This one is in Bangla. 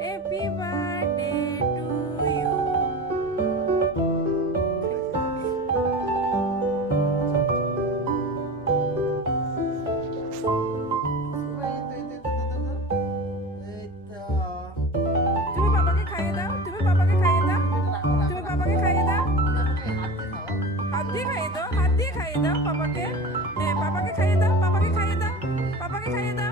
Happy birthday to you. তুমি বাবাকে খাইয়ে দাও, তুমি বাবাকে খাইয়ে দাও, তুমি বাবাকে খাইয়ে দাও, হাত দিয়ে খাইয়ে দাও, হাত দিয়ে খাইয়ে দাও বাবাকে। হ্যাঁ, বাবাকে খাইয়ে দাও, বাবাকে খাইয়ে দাও, বাবাকে খাইয়ে দাও।